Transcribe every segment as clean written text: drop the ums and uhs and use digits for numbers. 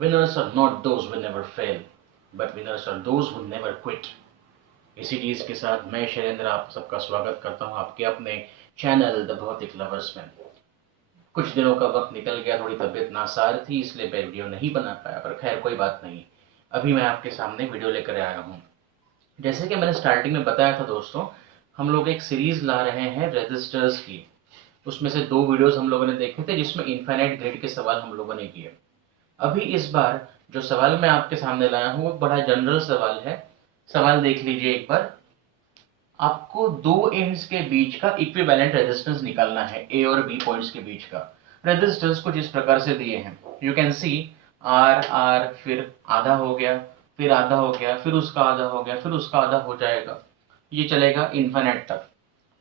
Winners are not those who never fail, but winners are those who never quit. इसी चीज के साथ मैं शैलेंद्र आप सबका स्वागत करता हूं आपके अपने चैनल द भौतिक लवर्स में। कुछ दिनों का वक्त निकल गया, थोड़ी तबीयत नासाज थी इसलिए मैं वीडियो नहीं बना पाया, पर खैर कोई बात नहीं। अभी मैं आपके सामने वीडियो लेकर आया हूँ। जैसे कि मैंने स्टार्टिंग में बताया था दोस्तों, हम लोग एक सीरीज ला रहे हैं रजिस्टर्स की। उसमें से 2 वीडियोस हम लोगों ने देखे थे जिसमें इनफाइनाइट ग्रिड के सवाल हम लोगों ने किए। अभी इस बार जो सवाल मैं आपके सामने लाया हूँ वो बड़ा जनरल सवाल है। सवाल देख लीजिए एक बार। आपको 2 एंड्स के बीच का इक्विवेलेंट रेजिस्टेंस निकालना है, ए और बी पॉइंट्स के बीच का। रेजिस्टेंस कुछ इस प्रकार से दिए हैं, you can see R R, फिर आधा हो गया, फिर आधा हो गया, फिर उसका आधा हो गया, फिर उसका आधा हो जाएगा, ये चलेगा इन्फिनिट तक।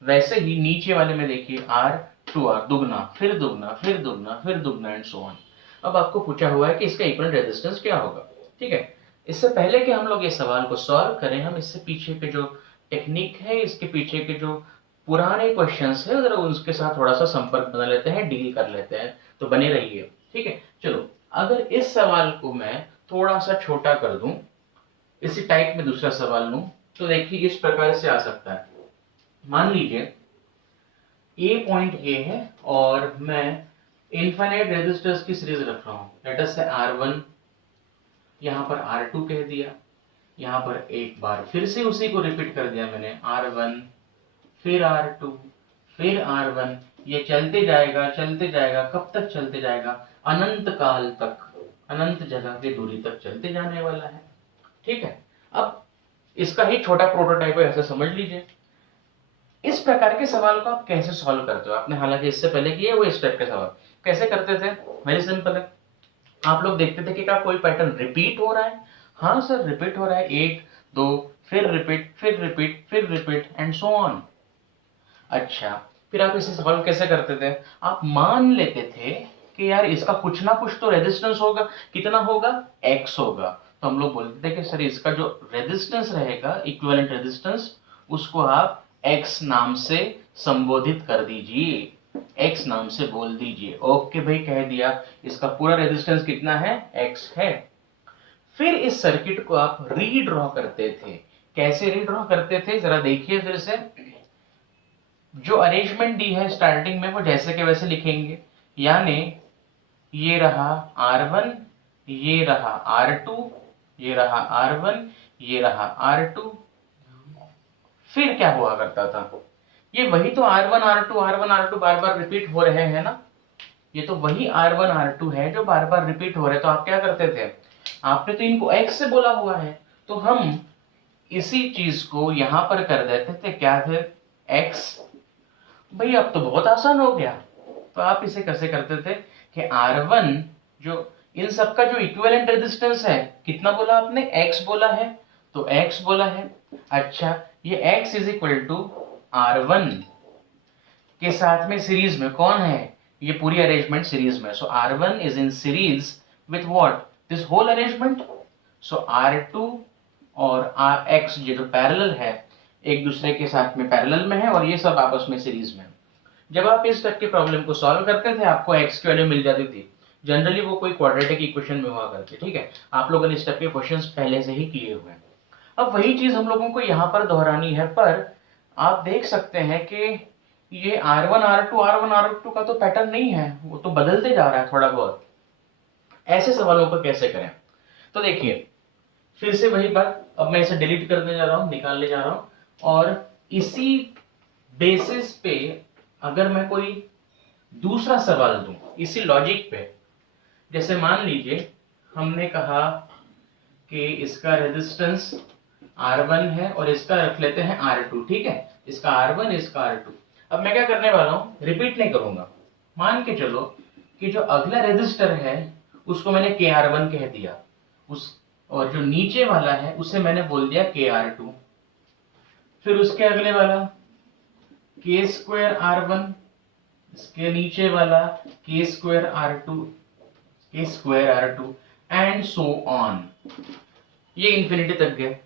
वैसे ही नीचे वाले में देखिए आर टू आर, दुगना, फिर दुगना, फिर दुगना, फिर दुगना एंड सो ऑन। अब आपको पूछा हुआ है कि इसका इक्विवेलेंट रेजिस्टेंस क्या होगा। ठीक है, इससे पहले कि हम लोग ये सवाल को सॉल्व करें, हम इससे पीछे के जो टेक्निक है, इसके पीछे के जो पुराने क्वेश्चंस है जरा उसके साथ थोड़ा सा संपर्क बना लेते हैं, डील कर लेते हैं, तो बने रहिए। ठीक है, चलो अगर इस सवाल को मैं थोड़ा सा छोटा कर दूं, इसी टाइप में दूसरा सवाल लूं, तो देखिए इस प्रकार से आ सकता है। मान लीजिए ए पॉइंट ये है और मैं इनफाइनाइट रेजिस्टर्स की सीरीज रख रहा हूं। लेट अस से R1, यहां पर R2 कह दिया, यहां पर एक बार फिर से उसी को रिपीट कर दिया मैंने, R1 फिर R2 फिर R1। ये चलते जाएगा, कब तक चलते जाएगा? अनंत काल तक, अनंत जगह की दूरी तक चलते जाने वाला है। ठीक है, अब इसका ही छोटा प्रोटोटाइप है, ऐसे समझ लीजिए। इस प्रकार के सवाल को आप कैसे सॉल्व करते हो? आपने हालांकि इससे पहले किए हुए इस टाइप के सवाल कैसे करते थे? वेरी सिंपल है। आप लोग देखते थे कि क्या कोई पैटर्न रिपीट हो रहा है? हाँ सर, रिपीट हो रहा है, 1 2 फिर रिपीट, फिर रिपीट, फिर रिपीट एंड सो ऑन। अच्छा, फिर आप इसे सॉल्व कैसे करते थे? आप मान लेते थे कि यार इसका कुछ ना कुछ तो रेजिस्टेंस होगा। कितना होगा? x होगा। तो हम लोग बोलते थे कि सर इसका जो रेजिस्टेंस रहेगा, इक्विवेलेंट रेजिस्टेंस, उसको आप x नाम से संबोधित कर दीजिए, x नाम से बोल दीजिए। ओके भाई, कह दिया। इसका पूरा रेजिस्टेंस कितना है? x है। फिर इस सर्किट को आप रीड्रॉ करते थे। कैसे रीड्रॉ करते थे जरा देखिए फिर से। जो अरेंजमेंट दी है स्टार्टिंग में वो जैसे के वैसे लिखेंगे, यानी ये रहा R1, ये रहा R2, ये रहा R1, ये रहा R2। फिर क्या हुआ करता था? ये वही तो R1 R2 R1 R2 बार बार रिपीट हो रहे हैं ना। ये तो वही R1 R2 है जो बार बार रिपीट हो रहे हैं। तो आप क्या करते थे? आपने तो इनको x से बोला हुआ है, तो हम इसी चीज को यहां पर कर देते थे। क्या थे? x। भाई अब तो बहुत आसान हो गया। तो आप इसे कैसे करते थे कि R1 जो इन सबका जो इक्विवेलेंट रेजिस्टेंस है, कितना बोला आपने? x बोला है, तो x बोला है। अच्छा, ये x is equal to R1 के साथ में सीरीज में कौन है? ये पूरी अरेंजमेंट सीरीज में। So R1 is in series with what? This whole arrangement. So R2 और X ये जो पैरेलल है, एक दूसरे के साथ में पैरेलल में है और ये सब आपस में सीरीज में। जब आप इस टाइप के प्रॉब्लम को सॉल्व करते थे, आपको x की वैल्यू मिल जाती थी। जनरली वो कोई क्वाड्रेटिक इक्वेशन में हुआ करती। ठीक है, आप लोगों ने इस टाइप के क्वेश्चंस पहले से ही किए हुए हैं। अब वही चीज हम लोगों को यहाँ पर दोहरानी है, पर आप देख सकते हैं कि ये R1 R2 का तो पैटर्न नहीं है, वो तो बदलते जा रहा है थोड़ा बहुत। ऐसे सवालों को कैसे करें? तो देखिए फिर से वही बात, अब मैं इसे डिलीट करने जा रहा हूं, निकालने जा रहा हूं, और इसी बेसिस पे अगर मैं कोई दूसरा सवाल दूं इसी लॉजिक पे, जैसे मान लीजिए हमने कहा कि इसका रेजिस्टेंस R1 है और इसका रख लेते हैं R2। ठीक है, इसका R1 इसका R2। अब मैं क्या करने वाला हूं, रिपीट नहीं करूंगा। मान के चलो कि जो अगला रेजिस्टर है उसको मैंने KR1 कह दिया, उस और जो नीचे वाला है उसे मैंने बोल दिया KR2। फिर उसके अगले वाला K2R1, इसके नीचे वाला K2R2 एंड सो ऑन। ये इंफिनिटी तक गए।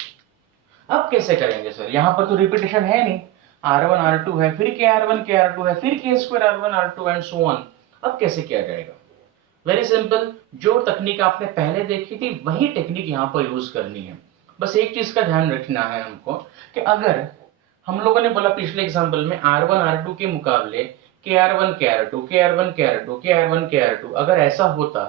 अब कैसे करेंगे सर? यहां पर तो रिपीटेशन है नहीं, R1 R2 है, फिर KR1 KR2 है, फिर K2R1 R2 and so on. अब कैसे किया जाएगा? वेरी सिंपल, जो तकनीक आपने पहले देखी थी वही टेक्निक यहाँ पर यूज करनी है। बस एक चीज का ध्यान रखना है हमको कि अगर हम लोगों ने बोला पिछले एग्जाम्पल में R1 R2 के मुकाबले KR1 KR2 KR1 KR2 KR1 KR2, अगर ऐसा होता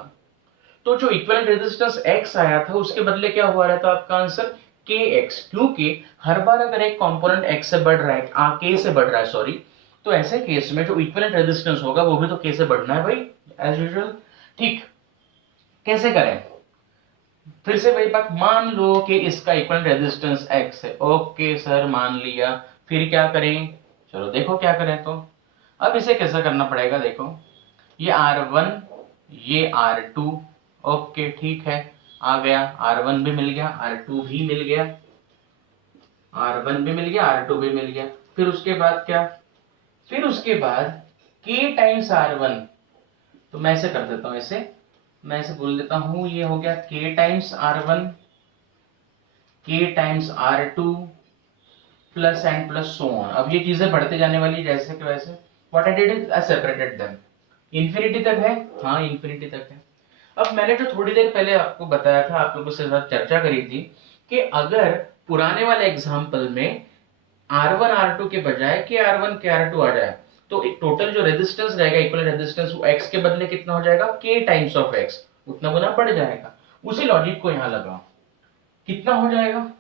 तो जो इक्विवेलेंट रेजिस्टेंस X आया था उसके बदले क्या हुआ रहता आपका आंसर KX, क्योंकि हर बार अगर एक कंपोनेंट X से बढ़ रहा है, K से बढ़ रहा है सॉरी, तो ऐसे केस में जो इक्विवेलेंट रेजिस्टेंस होगा वो भी तो K से बढ़ना है भाई, एज यूजुअल। ठीक, कैसे करें? फिर से वही बात, मान लो कि इसका इक्विवेलेंट रेजिस्टेंस X है। ओके सर, मान लिया, फिर क्या करें? चलो देखो क्या करें। तो अब इसे कैसे करना पड़ेगा, देखो ये R1 ये R2, ओके ठीक है, आ गया, R1 भी मिल गया, R2 भी मिल गया, R1 भी मिल गया, R2 भी मिल गया। फिर उसके बाद क्या? फिर उसके बाद K टाइम्स R1, तो मैं ऐसे कर देता हूं, मैं ऐसे बोल देता हूं, ये हो गया K times R1 K times R2 plus and plus so on. अब ये चीजें बढ़ते जाने वाली जैसे कि वैसे। What I did is I separated them. Infinity तक है, हाँ इंफिनिटी तक है। अब मैंने जो थोड़ी देर पहले आपको बताया था, आप लोगों से साथ चर्चा करी थी कि अगर पुराने वाले एग्जाम्पल में R1 R2 के बजाय के R1 के R2 आ जाए तो एक टोटल जो रेजिस्टेंस रहेगा, इक्वल रेजिस्टेंस, वो X के बदले कितना हो जाएगा? K टाइम्स ऑफ X, उतना गुना बढ़ जाएगा। उसी लॉजिक को यहाँ लगाओ, कितना हो जाएगा?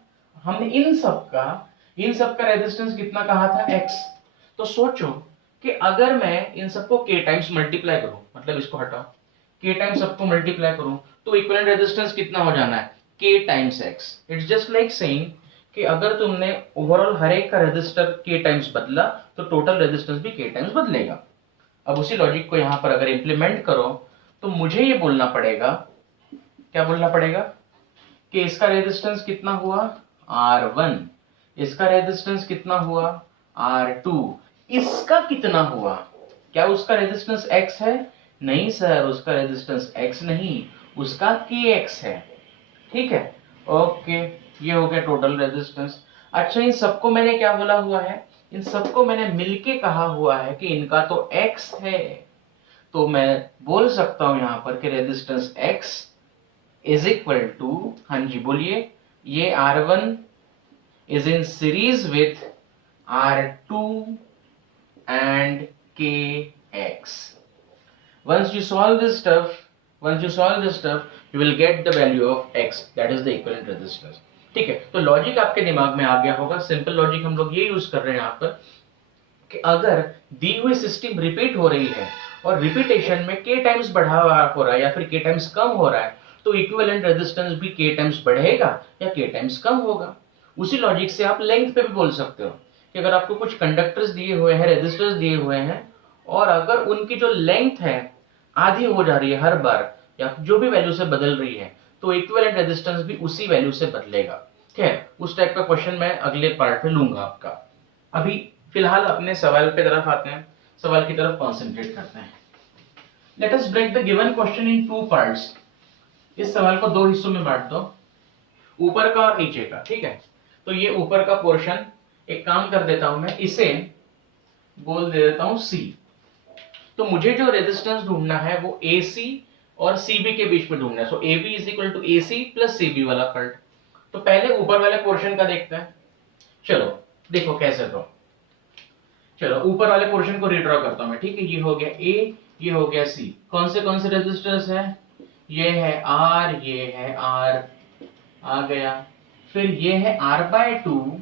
हमने इन सब का रेजिस्टेंस कितना कहा था? X। तो सोचो कि अगर मैं इन सबको K टाइम्स मल्टीप्लाई करूं, मतलब इसको हटाओ, K टाइम्स सबको मल्टीप्लाई करूं, तो इक्विवेलेंट रेजिस्टेंस कितना हो जाना है? K times X। It's just like saying कि अगर तुमने ओवरऑल हर एक का रेजिस्टर K टाइम्स बदला तो टोटल रेजिस्टेंस भी K टाइम्स बदलेगा। अब उसी लॉजिक को यहां पर अगर इंप्लीमेंट करो तो मुझे ये बोलना पड़ेगा, क्या बोलना पड़ेगा कि इसका रेजिस्टेंस कितना हुआ? R1, इसका रेजिस्टेंस कितना हुआ? R2, इसका कितना हुआ? क्या उसका रेजिस्टेंस X है? नहीं सर, उसका रेजिस्टेंस X नहीं, उसका KX है। ठीक है, ओके, ये हो गया टोटल रेजिस्टेंस। अच्छा, इन सबको मैंने क्या बोला हुआ है? इन सबको मैंने मिलके कहा हुआ है कि इनका तो X है, तो मैं बोल सकता हूं यहां पर कि resistance X is equal to, हाँ जी बोलिए, ये R1 is in series with R2 and KX. Once you solve this stuff, you will get the value of X, that is the equivalent resistance. ठीक है, तो लॉजिक आपके दिमाग में आ गया होगा। सिंपल लॉजिक हम लोग ये यूज कर रहे हैं यहाँ पर कि अगर दी हुई सिस्टम रिपीट हो रही है और रिपीटेशन में K टाइम्स बढ़ा हो रहा है या फिर K टाइम्स कम हो रहा है, तो इक्विवेलेंट रेजिस्टेंस भी K टाइम्स बढ़ेगा या K टाइम्स कम होगा। उसी लॉजिक से आप लेंथ पे भी बोल सकते हो कि अगर आपको कुछ कंडक्टर्स दिए हुए हैं, रेजिस्टर्स दिए हुए हैं, और अगर उनकी जो लेंथ है आधी हो जा रही है हर बार या जो भी वैल्यू से बदल रही है, तो इक्विवेलेंट रेजिस्टेंस भी उसी वैल्यू से बदलेगा। ठीक है, उस टाइप का क्वेश्चन मैं अगले पार्ट में लूंगा आपका। अभी फिलहाल अपने सवाल पे तरफ आते हैं, सवाल की तरफ कॉन्सेंट्रेट करते हैं। Let us break the given question in two parts. इस सवाल को दो हिस्सों में बांट दो, ऊपर का और नीचे का। ठीक है, तो ये ऊपर का पोर्शन, एक काम कर देता हूं मैं, इसे बोल दे देता हूं C। तो मुझे जो रेजिस्टेंस ढूंढना है वो AC और CB के बीच में ढूंढना है। So AB is equal to AC plus CB वाला पार्ट। तो पहले ऊपर वाले पोर्शन का देखते हैं। चलो देखो कैसे, तो चलो ऊपर वाले पोर्शन को रिड्रॉ करता हूं मैं। ठीक है, ये हो गया A, ये हो गया C। कौन से रेजिस्टर्स है? ये है R, ये है R, आ गया। फिर ये है R/2,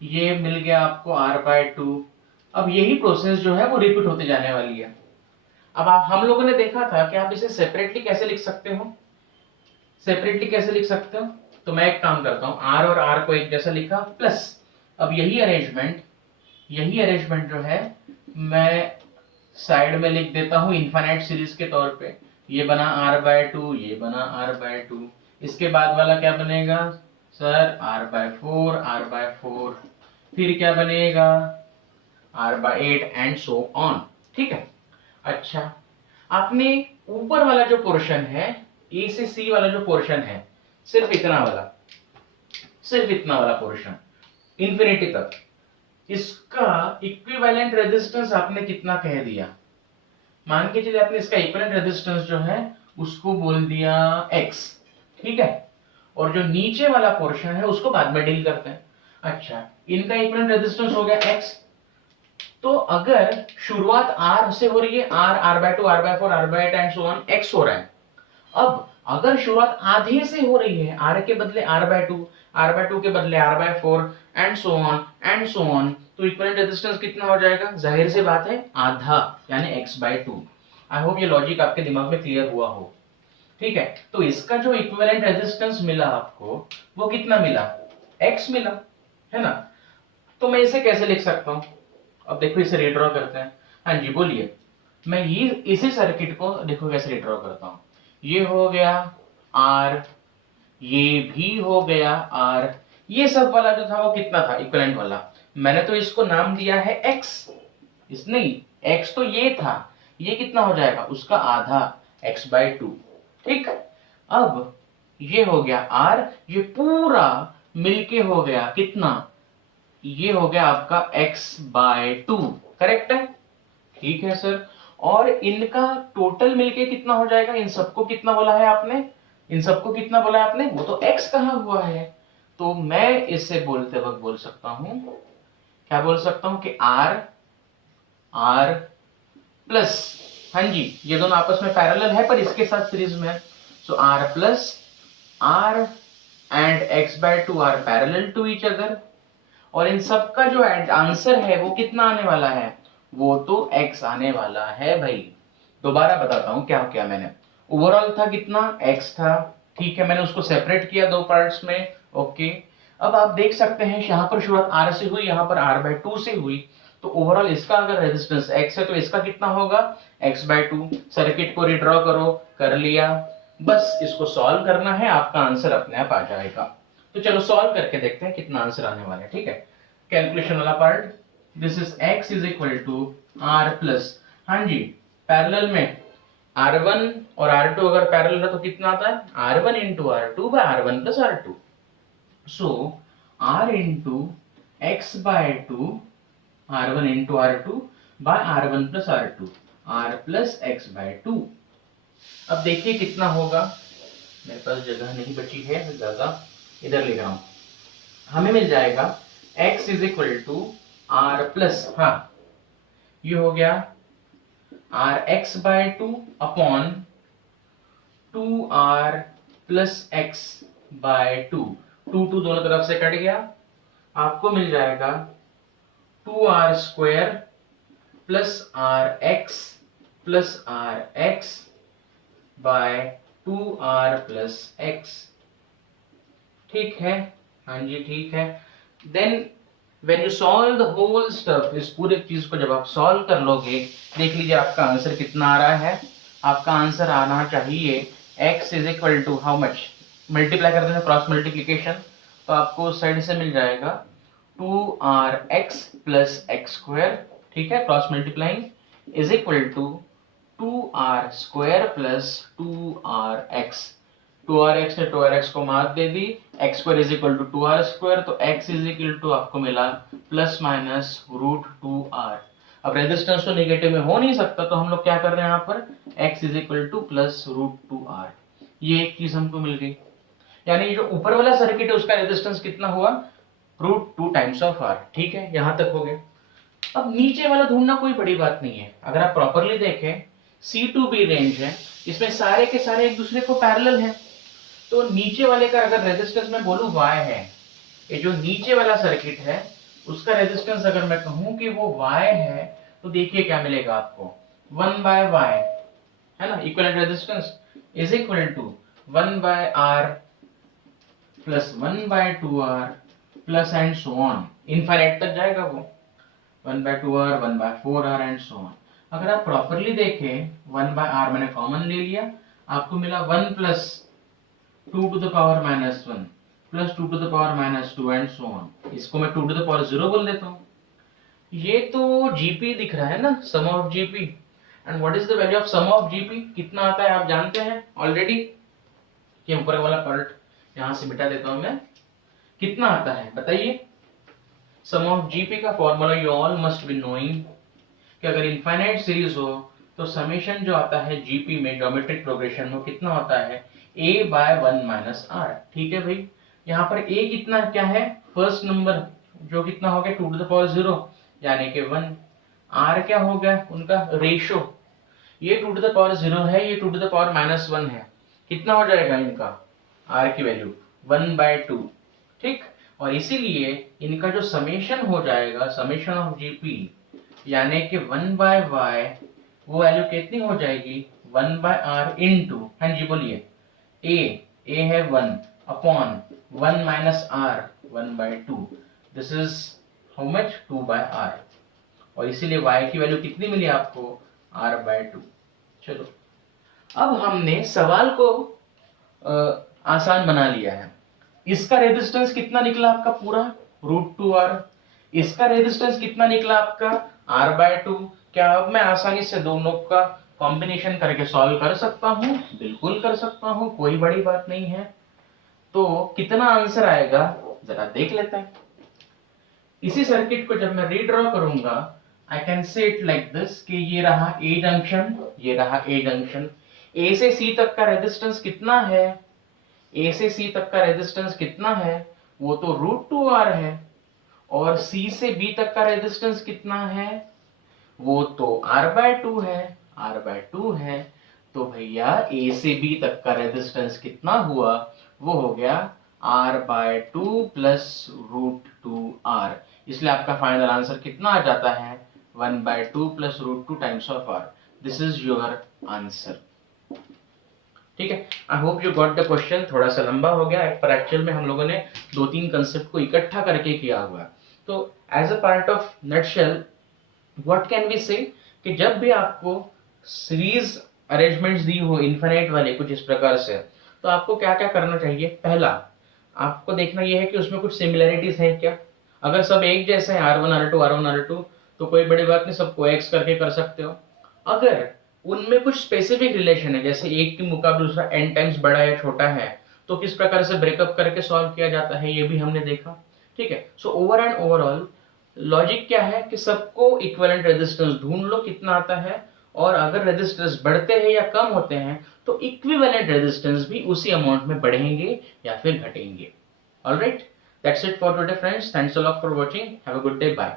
ये मिल गया आपको R/2। अब यही प्रोसेस जो है वो रिपीट होते जाने वाली है। अब हम लोगों ने देखा था कि आप इसे सेपरेटली कैसे लिख सकते हो, तो मैं एक काम करता हूं, R और R को एक जैसा लिखा, प्लस अब यही अरेंजमेंट जो है मैं साइड में लिख देता हूं इनफाइनाइट सीरीज के तौर पे। ये बना R/2, ये बना R/2। इसके बाद वाला क्या बनेगा सर? R/4, R/4। फिर क्या बनेगा? R/8 and so on. ठीक है, अच्छा, आपने ऊपर वाला जो पोर्शन है, A से C वाला जो पोर्शन है, सिर्फ इतना वाला पोर्शन इंफिनिटी तक, इसका इक्विवेलेंट रेजिस्टेंस आपने कितना कह दिया? मान के चलिए आपने इसका इक्विवेलेंट रेजिस्टेंस जो है उसको बोल दिया x, ठीक है, और जो नीचे वाला पोर्शन है उसको बाद में डील करते हैं। अच्छा, इनका इक्विवेलेंट रेजिस्टेंस हो गया x, तो अगर शुरुआत r से हो रही है, r/2 r/4 r/8 and so on, x हो रहा है। अब अगर शुरुआत आधे से हो रही है, r के बदले r/2, r/2 के बदले r/4 and so on and so on, तो इक्विवेलेंट रेजिस्टेंस कितना हो जाएगा? जाहिर सी बात है आधा, यानी x/2। आई होप ये लॉजिक आपके दिमाग में क्लियर हुआ हो। ठीक है, तो इसका जो इक्विवेलेंट रेजिस्टेंस मिला आपको वो कितना मिला? x मिला, है ना। तो मैं इसे कैसे लिख सकता हूं? अब देखो इसे रीड्रॉ करते हैं। हाँ जी बोलिए। मैं ये इसी सर्किट को देखो कैसे रीड्रॉ करता हूं। ये हो गया R, ये भी हो गया R, ये सब वाला जो था वो कितना था इक्विवेलेंट वाला? मैंने तो इसको नाम दिया है X, इस नहीं, X तो ये था, ये कितना हो जाएगा? उसका आधा, x/2। ठीक, अब ये हो गया R, ये पूरा मिलके हो गया कितना? ये हो गया आपका x/2, करेक्ट है? ठीक है सर। और इनका टोटल मिलके कितना हो जाएगा? इन सबको कितना बोला है आपने? इन सबको कितना बोला है आपने? वो तो x कहा हुआ है, तो मैं इससे बोलते वक्त बोल सकता हूं, क्या बोल सकता हूं कि r प्लस, हाँ जी ये दोनों आपस में पैरेलल है पर इसके साथ सीरीज में है, so r plus r and x/2 are parallel to each other, और इन सब का जो आंसर है वो कितना आने वाला है? वो तो x आने वाला है भाई। दोबारा बताता हूं क्या क्या मैंने, ओवरऑल था कितना? x था, ठीक है, मैंने उसको सेपरेट किया दो पार्ट्स में, ओके। अब आप देख सकते हैं यहाँ पर शुरुआत r से हुई, यहाँ पर r/2 से हुई, तो ओवरऑल इसका अगर रेजिस्टेंस x है तो इसका कितना होगा? x/2। सर्किट को रिड्रॉ करो, कर लिया, बस इसको सॉल्व करना है, आपका आंसर अपने आप आ जाएगा। तो चलो सॉल्व करके देखते हैं कितना आंसर आने वाला है। ठीक है, कैलकुलेशन वाला part, this is x is equal to r plus, हाँ जी पैरेलल में r1 और r2 अगर पैरेलल है तो कितना आता है? r1 into r2 by r1 plus r2, so r into x/2 r1 into r2 by r1 plus r2, r plus x/2। अब देखिए कितना होगा, मेरे पास जगह नहीं बची है ज्यादा, इधर लिख रहा हूं, हमें मिल जाएगा x is equal to r plus, हाँ ये हो गया rx/2 upon 2r plus x/2, 2 दोनों तरफ से कट गया, आपको मिल जाएगा 2r square plus rx plus rx by 2r plus x। ठीक है, हाँ जी ठीक है। Then when you solve the whole stuff, इस पूरे चीज को जब आप सॉल्व कर लोगे, देख लीजिए आपका आंसर कितना आ रहा है। आपका आंसर आना चाहिए x is equal to how much, multiply कर देना, क्रॉस मल्टीप्लीकेशन, तो आपको उस साइड से मिल जाएगा 2rx प्लस x स्क्वायर, ठीक है, cross multiplying, is equal to 2r square plus 2rx, 2rx ने 2rx को मात दे दी, x square is equal to 2r square, तो x इज इक्वल टू आपको मिला प्लस माइनस √2r। अब रेजिस्टेंस तो नेगेटिव में हो नहीं सकता, तो हम लोग क्या कर रहे हैं यहाँ पर, x is equal two plus √2r, ये एक चीज हमको मिल गई। यानी जो ऊपर वाला सर्किट है उसका रेजिस्टेंस कितना हुआ? √2 टाइम्स ऑफ r। ठीक है, यहां तक हो गया। अब नीचे वाला ढूंढना कोई बड़ी बात नहीं है, अगर आप प्रॉपरली देखें C2B रेंज है, इसमें सारे के सारे एक दूसरे को पैरेलल हैं, तो नीचे वाले का अगर रेजिस्टेंस मैं बोलूं y है, ये जो नीचे वाला सर्किट है उसका रेजिस्टेंस अगर मैं कहूं कि वो y है, तो देखिए क्या मिलेगा आपको, 1/y, है ना, equivalent resistance is equal to 1/r plus 1/2r plus and so on, infinite तक जाएगा वो, 1/2r 1/4r and so on. अगर आप प्रॉपरली देखें 1/r मैंने कॉमन ले लिया, आपको मिला 1 plus 2 to the power minus 1 plus 2 to the power minus 2 and so on, इसको मैं 2 टू द पावर 0 बोल देता हूँ। ये तो जीपी दिख रहा है ना, sum of GP, and what is the value of sum of GP, कितना आता है आप जानते हैं ऑलरेडी, ये ऊपर वाला पार्ट यहां से मिटा देता हूं मैं, कितना आता है बताइए। सम ऑफ जीपी का formula you all must be knowing कि अगर इनफाइनाइट सीरीज हो तो समेशन जो आता है जीपी में ज्योमेट्रिक प्रोग्रेशन में कितना होता है a/1 - r। ठीक है भाई, यहाँ पर a कितना क्या है, फर्स्ट नंबर जो कितना हो गया 2⁻0 यानी कि 1। r क्या हो गया उनका रेशो, ये 2⁻0 है, ये 2⁻−1 है, कितना हो जाएगा इनका r की वैल्यू 1/2। ठीक, और इसीलिए इनका जो समेशन हो जाएगा, समेशन ऑफ जीपी यानी कि 1/y वो वैल्यू कितनी हो जाएगी 1/r इंटू, हाँ जी बोलिए, a है 1 upon 1 - r 1/2, this is how much 2/r, और इसीलिए y की वैल्यू कितनी मिली आपको r/2। चलो अब हमने सवाल को आसान बना लिया है। इसका रेजिस्टेंस कितना निकला आपका पूरा √2r, इसका रेजिस्टेंस कितना निकला आपका r/2। क्या अब मैं आसानी से दोनों का कॉम्बिनेशन करके सॉल्व कर सकता हूं? बिल्कुल कर सकता हूं, कोई बड़ी बात नहीं है। तो कितना आंसर आएगा जरा देख लेते हैं। इसी सर्किट को जब मैं रीड्रॉ करूंगा, I can say it like this कि ये रहा ए जंक्शन, ये रहा ए जंक्शन। ए से सी तक का रेजिस्टेंस कितना है, ए से सी तक का रेजिस्टेंस कितना है, वो तो √2r है। और सी से बी तक का रेजिस्टेंस कितना है, वो तो r/2 है, r/2 है। तो भैया ए से बी तक का रेजिस्टेंस कितना हुआ, वो हो गया r/2 प्लस √2r। इसलिए आपका फाइनल आंसर कितना आ जाता है 1/2 plus √2 times of r। This is your answer. ठीक है, I hope you got the question. थोड़ा सा लंबा हो गया पर एक्चुअल में हम लोगों ने 2-3 कंसेप्ट को इकट्ठा करके किया हुआ। तो as a part of nutshell what can we say कि जब भी आपको सीरीज अरेंजमेंट्स दी हो इनफिनिट वाले कुछ इस प्रकार से, तो आपको क्या क्या करना चाहिए। पहला आपको देखना यह है कि उसमें कुछ सिमिलैरिटीज हैं क्या। अगर सब एक जैसे हैं r1 r2 r1 r2 तो कोई बड़ी बात नहीं, सबको x करके कर सकते हो। अगर उनमें कुछ स्पेसिफिक रिलेशन है, जैसे एक के मुकाबले दूसरा n टाइम्स बड़ा या छोटा है, तो किस प्रकार से ब्रेकअप करके सॉल्व किया जाता है ये भी हमने देखा। ठीक है, so over and overall logic क्या है कि सबको इक्विवेलेंट रेजिस्टेंस ढूंढ लो कितना आता है, और अगर रेजिस्टेंस बढ़ते हैं या कम होते हैं तो इक्विवेलेंट रेजिस्टेंस भी उसी अमाउंट में बढ़ेंगे या फिर घटेंगे। Alright, that's it for today friends, thanks a lot for watching, have a good day, bye.